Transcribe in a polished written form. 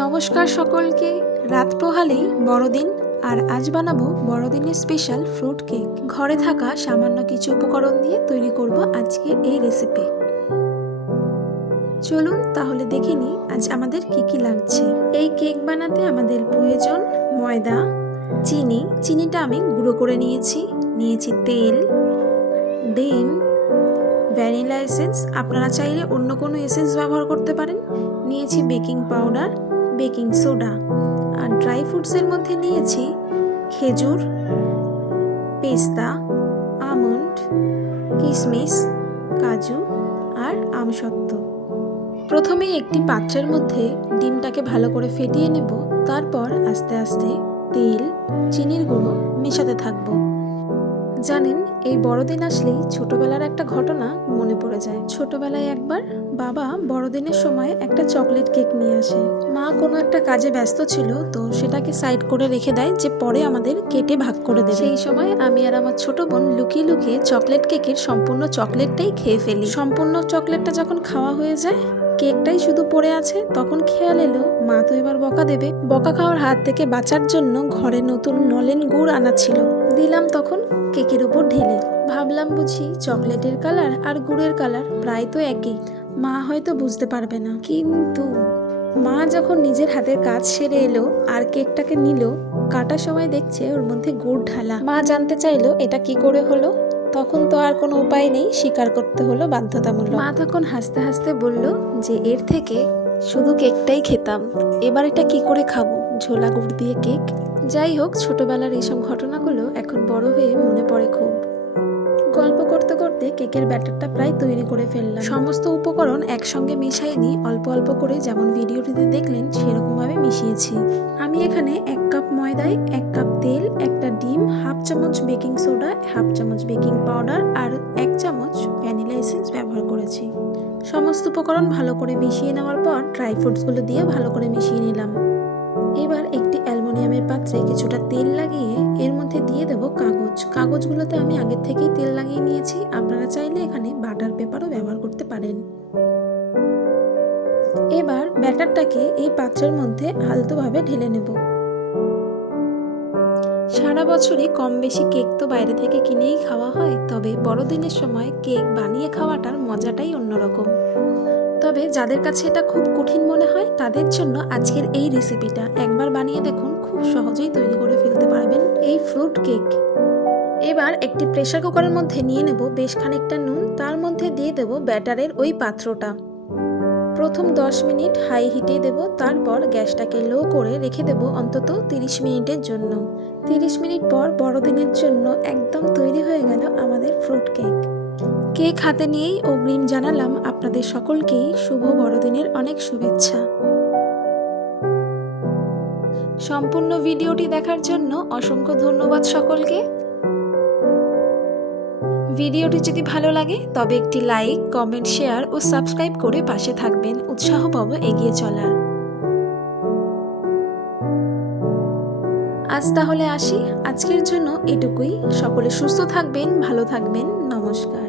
নমস্কার সকলকে। রাত পোহালেই বড়দিন, আর আজ বানাবো বড়দিনের স্পেশাল ফ্রুট কেক। ঘরে থাকা সামান্য কিছু উপকরণ দিয়ে তৈরি করব আজকের এই রেসিপি। চলুন তাহলে দেখে নিই আজ আমাদের কি কি লাগছে। এই কেক বানাতে আমাদের প্রয়োজন ময়দা, চিনিটা আমি গুঁড়ো করে নিয়েছি তেল, ডিম, ভ্যানিলা এসেন্স, আপনারা চাইলে অন্য কোনো এসেন্স ব্যবহার করতে পারেন, নিয়েছি বেকিং পাউডার, বেকিং সোডা, আর ড্রাই ফ্রুটসের মধ্যে নিয়েছি খেজুর, পেস্তা, আমন্ড, কিশমিশ, কাজু আর আমসত্ত্ব। প্রথমে একটি পাত্রের মধ্যে ডিমটাকে ভালো করে ফেটিয়ে নেব, তারপর আস্তে আস্তে তেল, চিনির গুঁড়ো মেশাতে থাকবো। জানেন, এই বড়দিন আসলেই ছোটবেলার একটা ঘটনা মনে পড়ে যায়। ছোটবেলায় একবার বাবা বড়দিনের সময় একটা চকলেট কেক নিয়ে আসে। মা কোনো একটা কাজে ব্যস্ত ছিল, তো সেটাকে সাইড করে রেখে দেয় যে পরে আমাদের কেটে ভাগ করে দেবে। সেই সময় আমি আর আমার ছোট বোন লুকিয়ে লুকিয়ে চকলেট কেকের সম্পূর্ণ চকলেটটাই খেয়ে ফেলি। সম্পূর্ণ চকলেটটা যখন খাওয়া হয়ে যায়, কেকটাই শুধু পড়ে আছে, তখন খেয়াল এলো মা তো এবার বকা দেবে। বকা খাওয়ার হাত থেকে বাঁচার জন্য ঘরে নতুন নলেন গুড় আনা ছিল, দিলাম তখন কেকের উপর ঢেলে। ভাবলাম বুঝি চকলেটের কালার আর গুড়ের কালার প্রায় তো একই, মা হয়তো বুঝতে পারবে না। কিন্তু মা যখন নিজের হাতের কাজ সেরে এলো আর কেকটাকে নিল, কাটার সময় দেখছে ওর মধ্যে গুড় ঢালা। মা জানতে চাইলো এটা কি করে হলো। তখন তো আর কোনো উপায় নেই, স্বীকার করতে হলো বাধ্যতামূলক। মা তখন হাসতে হাসতে বলল যে এর থেকে শুধু কেকটাই খেতাম, এবার এটা কি করে খাবো, ঝোলা গুড় দিয়ে কেক। যাই হোক, ছোটবেলার এইসব ঘটনাগুলো এখন বড় হয়ে মনে পড়ে খুব। গল্প করতে করতে কেকের ব্যাটারটা প্রায় তৈরি করে ফেললাম। সমস্ত উপকরণ একসঙ্গে মিশাইনি, অল্প অল্প করে যেমন ভিডিওটিতে দেখলেন সেরকম ভাবে মিশিয়েছি। আমি এখানে 1 কাপ ময়দায় 1 কাপ তেল, একটা ডিম, হাফ চামচ বেকিং সোডা, হাফ চামচ বেকিং পাউডার আর 1 চামচ ভ্যানিলা এসেন্স ব্যবহার করেছি। সমস্ত উপকরণ ভালো করে মিশিয়ে নেওয়ার পর ড্রাই ফ্রুটসগুলো দিয়ে ভালো করে মিশিয়ে নিলাম। এবার একটি অ্যালুমিনিয়ামের পাত্রে কিছুটা তেল লাগিয়ে এর মধ্যে দিয়ে দেব কাগজগুলোতে আমি আগের থেকেই তেল লাগিয়ে নিয়েছি, আপনারা চাইলে এখানে বাটার পেপারও ব্যবহার করতে পারেন। এবার ব্যাটারটাকে এই পাত্রের মধ্যে আলতোভাবে ঢেলে নেব। সারা বছরই কম বেশি কেক তো বাইরে থেকে কিনেই খাওয়া হয়, তবে বড়দিনের সময় কেক বানিয়ে খাওয়াটার মজাটাই অন্যরকম। তবে যাদের কাছে এটা খুব কঠিন মনে হয় তাদের জন্য আজকের এই রেসিপিটা একবার বানিয়ে দেখুন, খুব সহজেই তৈরি করে ফেলতে পারবেন এই ফ্রুট কেক। এবার একটি প্রেসার কুকারের মধ্যে নিয়ে নেব বেশ খানিকটা নুন, তার মধ্যে দিয়ে দেব ব্যাটারের ওই পাত্রটা। প্রথম 10 মিনিট হাই হিটে দেব, তারপর গ্যাসটাকে লো করে রেখে দেব অন্তত 30 মিনিটের জন্য। 30 মিনিট পর বড়দিনের জন্য একদম তৈরি হয়ে গেল আমাদের ফ্রুট কেক। কেক হাতে নিয়েই অগ্রিম জানালাম আপনাদের সকলকেই শুভ বড়দিনের অনেক শুভেচ্ছা। সম্পূর্ণ ভিডিওটি দেখার জন্য অসংখ্য ধন্যবাদ সকলকে। ভিডিওটি যদি ভালো লাগে তবে একটি লাইক, কমেন্ট, শেয়ার ও সাবস্ক্রাইব করে পাশে থাকবেন, উৎসাহ পাবো এগিয়ে চলার। আজ তাহলে আসি, আজকের জন্য এটুকুই। সকলে সুস্থ থাকবেন, ভালো থাকবেন, নমস্কার।